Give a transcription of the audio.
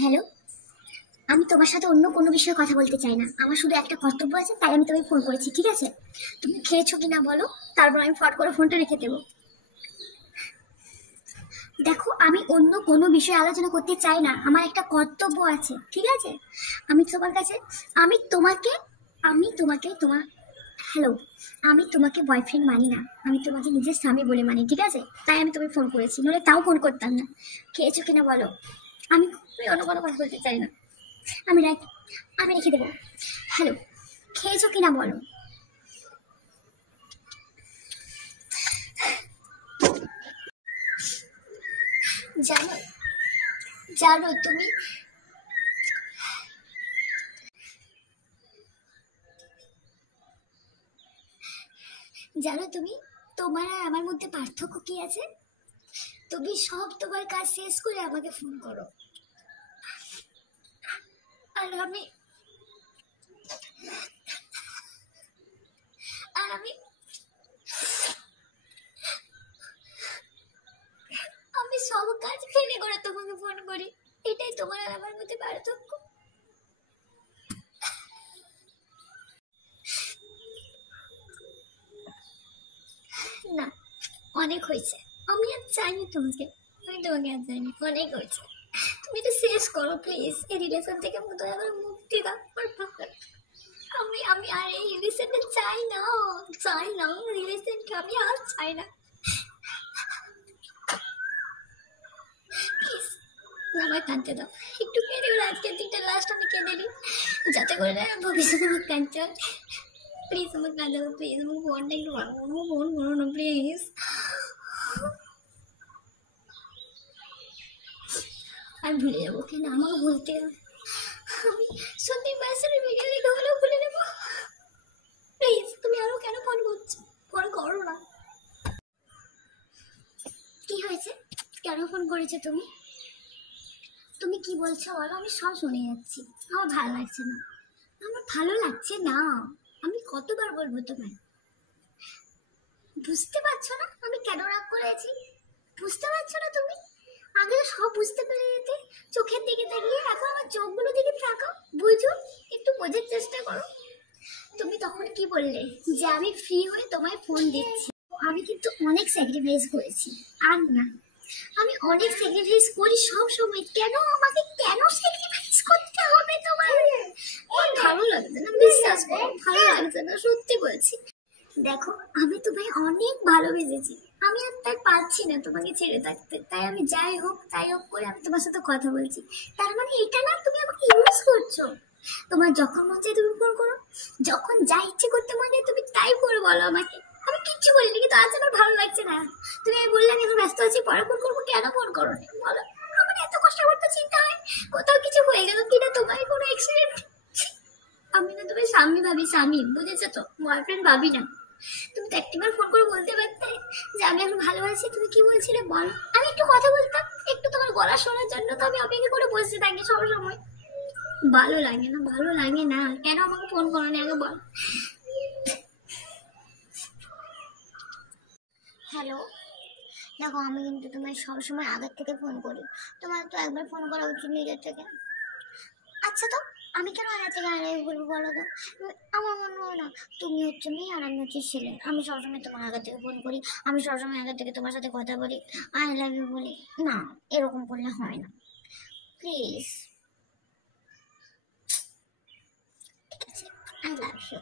Hello, আমি তোমার সাথে অন্য কোনো বিষয়ে কথা বলতে চাই না। আমার শুধু একটা কর্তব্য আছে, তাই আমি তোমায় ফোন করেছি, ঠিক আছে? তুমি খেয়েছো কিনা বলো, তারপর আমি ফট করে ফোনটা রেখে দেবো। দেখো, আমি অন্য কোনো বিষয়ে আলোচনা করতে চাই না, আমার একটা কর্তব্য আছে, ঠিক আছে? আমি তোমার কাছে আমি তোমাকে আমি তোমাকে তোমার হ্যালো, আমি তোমাকে বয়ফ্রেন্ড মানি না, আমি তোমাকে নিজের স্বামী বলে মানি, ঠিক আছে? তাই আমি তোমায় ফোন করেছি, নইলে তাও ফোন করতাম না। খেয়েছো কিনা বলো। আমি অন্য কোনো কথা বলতে চাই না। আমি রাখ আমি রেখে দেবো। হ্যালো, খেয়েছো কিনা বলো। জানো জানো তুমি জানো তুমি তোমার আর আমার মধ্যে পার্থক্য কি আছে? তুমি সব তোমার কাজ শেষ করে আমাকে ফোন করো, আর আমি আর আমি আমি সব কাজ ফেলে করে তোমাকে ফোন করি। এটাই তোমার আর আমার মধ্যে পার্থক্য। না, অনেক হয়েছে। আমি আর চাইনি তোমাকে, আমি তোমাকে আর চাইনি, অনেক হয়েছে। তুমি তো শেষ করো প্লিজ, এই রিলেশন থেকে দয়া করে মুক্তি দাও আমার ভালো। আমি আমি আর এই রিলেশনটা চাই না রিলেশনটা আমি আর চাই না, প্লিজ। আমার কাঁদতে দাও, একটু কেঁদে ওর আজকের দিনটা লাস্ট আমি কেঁদে নিই, যাতে করে না ভবিষ্যতে আমার কাঁদতে হয়। প্লিজ আমার কাঁদাবো, প্লিজ আমার ফোনটা একটু ভাঙবো, আমার ফোন করো না প্লিজ। আমি ভুলে যাবো কেন, আমাকে ভুলতে হবে। আমি সত্যি বাসের ভিডিও দেখে হলেও ভুলে যাবো। প্লিজ, তুমি আরো কেন ফোন করছো? ফোন করো না। কি হয়েছে? কেন ফোন করেছো তুমি? তুমি কি বলছো বলো, আমি সব শুনে যাচ্ছি। আমার ভালো লাগছে না, আমার ভালো লাগছে না। আমি কতবার বলবো তোমায়? বুঝতে পারছো না আমি কেন রাগ করেছি? বুঝতে পারছো না তুমি? আগে তো সব বুঝতে পেরে যেতে, চোখের দিকে তাকিয়ে। এখন আমার চোখগুলো দিকে তাকাও, বুঝো, একটু বোঝার চেষ্টা করো। তুমি তখন কি বললে যে আমি ফ্রি হয়ে তোমায় ফোন দিচ্ছি। আমি কিন্তু অনেক স্যাক্রিফাইস করেছি, আর না, আমি অনেক স্যাক্রিফাইস করি সব সময়। কেন স্যাক্রিফাইস করতে হবে তোমার? আমার ভালো লাগছে না, বিশ্বাস করো, ভালো লাগছে না, সত্যি বলছি। দেখো, আমি তোমায় অনেক ভালোবেসেছি, আমি আর তাই পারছি না তোমাকে ছেড়ে থাকতে, তাই আমি যাই হোক তাই হোক করে আমি তোমার সাথে কথা বলছি। তার মানে এটা না তুমি আমাকে ইউজ করছো। তোমার যখন মন চায় তুমি ফোন করো, যখন যা ইচ্ছে করতে মনে হয় তুমি তাই করে বলো আমাকে। আমি কিচ্ছু বলিনি, কিন্তু আজ আমার ভালো লাগছে না। তুমি আমি বললে আমি এখন ব্যস্ত আছি, পরে ফোন করবো, কেন ফোন করো না বলো? আমার এত কষ্ট, আমার তো চিন্তা হয় কোথাও কিছু হয়ে গেল কিনা, তোমার কোনো অ্যাক্সিডেন্ট। আমি না তোমার স্বামী ভাবি, স্বামী, বুঝেছো তো, বয়ফ্রেন্ড ভাবি না। তুমি তো একটিবার ফোন করে বলতে পারতে যে আমি এখন ভালোবাসি। তুমি কি বলছিলে বলো, আমি একটু কথা বলতাম, একটু তোমার গলা শোনার জন্য। তো আমি অপেক্ষা করে বসে থাকি সব সময়। ভালো লাগে না, ভালো লাগে না, কেন আমাকে ফোন করো না আগে বল। হ্যালো, দেখো, আমি কিন্তু তোমায় সবসময় আগের থেকে ফোন করি, তোমার তো একবার ফোন করা উচিত নিজের থেকে। আচ্ছা, তো আমি কেন আগে থেকে আগে বলবো বলো তো? আমার মনে হয় না, তুমি হচ্ছে মেয়ে আর আমি হচ্ছে ছেলে। আমি সবসময় তোমার আগে থেকে ফোন করি, আমি সবসময় আগে থেকে তোমার সাথে কথা বলি, আই লাভ ইউ বলি। না, এরকম করলে হয় না, প্লিজ। ঠিক আছে, আই লাভ ইউ।